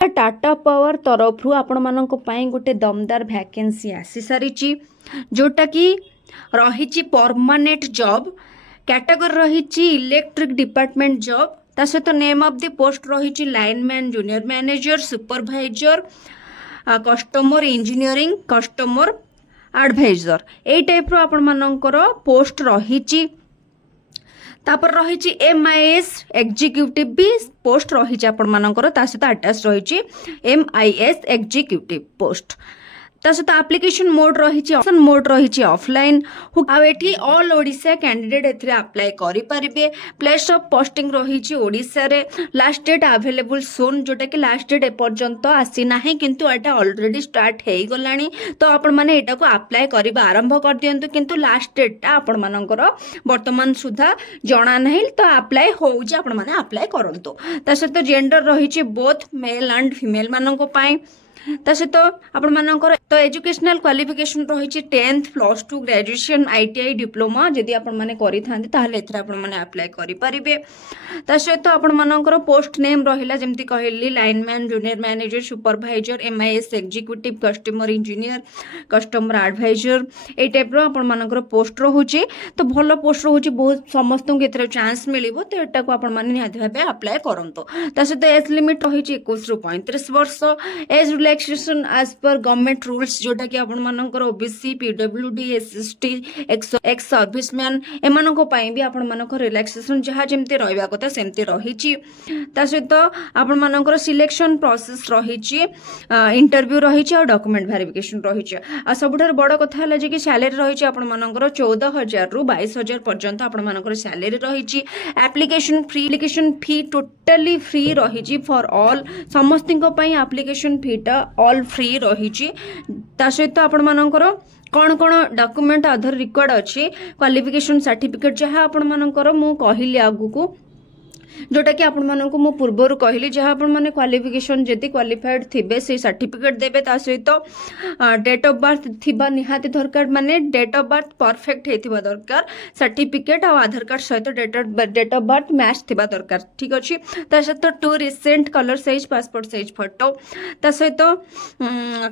Tata power तरफ आपण मानक गोटे दमदार वैकेंसी आसी सारी जोटा कि रही परमानेंट जॉब कैटेगरी रही इलेक्ट्रिक डिपार्टमेंट जॉब ता सहित नेम ऑफ द पोस्ट रही lineman junior manager supervisor customer engineering customer advisor यही टाइप आपण मानकर पोस्ट रही तापर रही MIS एग्जीक्यूटिव भी पोस्ट रही आपण मानकर ता सहित अटैच रही MIS एग्जीक्यूटिव पोस्ट ता सहित एप्लिकेशन मोड रही ऑफलाइन आठी ऑल ओडिशा कैंडिडेट एथिरे अप्लाई करि परिबे। प्लेस ऑफ पोस्टिंग रही ओडिशा रे लास्ट डेट अवेलेबल सोन जोटा कि लास्ट डेट एपर्यंत आसी नाही किंतु एटा ऑलरेडी स्टार्ट हे गलानी तो आपण माने एटा को अप्लाई करबा आरंभ कर दियंतु किंतु लास्ट डेट ता आपण मानकर वर्तमान सुधा जणा नाही तो अप्लाई होउची आपण माने अप्लाई करंतु। ता सहित जेंडर रही बोथ मेल एंड फीमेल मानक पई ता सहित आपण मानकर तो एजुकेशनल क्वालिफिकेशन रही 10th +2 ग्रेजुएशन ITI डिप्लोमा जदि आपण माने करि थांती ताहले एथरा आपण माने अप्लाई करि परिबे। ता सहित आपण मानकर पोस्ट नेम रहिला जेमति कहली lineman junior manager supervisor MIS executive customer engineer customer advisor ए टाइप रो आपण मानकर पोस्ट रहूची तो भलो पोस्ट रहूची बहुत समस्त को एथरा चांस मिलिबो तो एटा को आपण माने निहाती भाबे अप्लाई करंतो। ता सहित एज लिमिट रही 21 रु 35 वर्ष एज रिलैक्सेशन एज पर गवर्नमेंट रूल्स जोटा कि आपण मानकर OBC PWD SST ex serviceman एमानको पई भी आपण मानकर रिलैक्सेशन जहाँ जमती रहबा कथा सेमती रही। ता सहित आपण मानकर सिलेक्शन प्रोसेस रही इंटरव्यू रही और डॉक्यूमेंट वेरिफिकेशन रही आ सबुठार बड़ कथा है कि सैलरी रही आपण मानकर 14,000 रु 22,000 पर्यंत आपण मानकर सैलरी रही। एप्लिकेशन फी टोटली फ्री रही फॉर ऑल समस्त एप्लिकेशन फीटा ऑल फ्री रही। सहित आपण मानकर कौन कौन डॉक्यूमेंट आधार रिक्वायर्ड अच्छी क्वालिफिकेशन सर्टिफिकेट जहाँ आपण मानकर मु कहली आगु जोटा कि आपण मानक मु पूर्वर कहली जहाँ आपण माने क्वालिफिकेशन जदि क्वालिफाइड थिबे से सर्टिफिकेट देबे ता सहित डेट ऑफ बर्थ थिबा निहाती दरकार माने डेट ऑफ बर्थ परफेक्ट हेतिबा दरकार सर्टिफिकेट और आधार कार्ड सहित डेट ऑफ बर्थ मैच थिबा दरकार ठीक अछि। ता सहित 2 recent colour size passport size photo ता सहित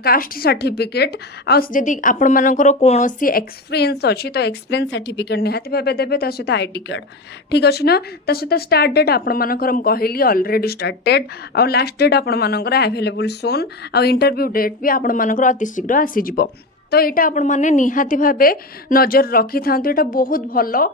कास्ट सर्टिफिकेट आ जदि आपण मानकर कोनोसी एक्सपीरियंस अछि तो एक्सपीरियंस सर्टिफिकेट निहाती भाबे देबे ता सहित आईडी कार्ड ठीक अछि ना। ता सहित स्टार्ट डेट आपण मानकर कहली ऑलरेडी स्टार्टेड आ लास्ट डेट आपण मानकर अवेलेबल सोन आ इंटरव्यू डेट भी आपण मानकर अति शीघ्र आसी जिवो तो एटा आपण माने निहाती भाबे नजर रखि थांतु। एटा बहुत भलो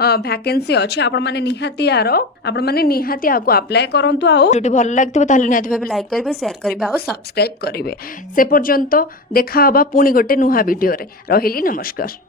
वैकेंसी अछि आपण माने निहाती आपण माने निहाती आको अप्लाई करंतु आ जोटी भल लागतबे ताले निहाती भाबे लाइक करबे शेयर करबे आ सब्सक्राइब करबे से पर्यंत देखा हबा पुनी गोटे नुहा वीडियो रे रहिली नमस्कार।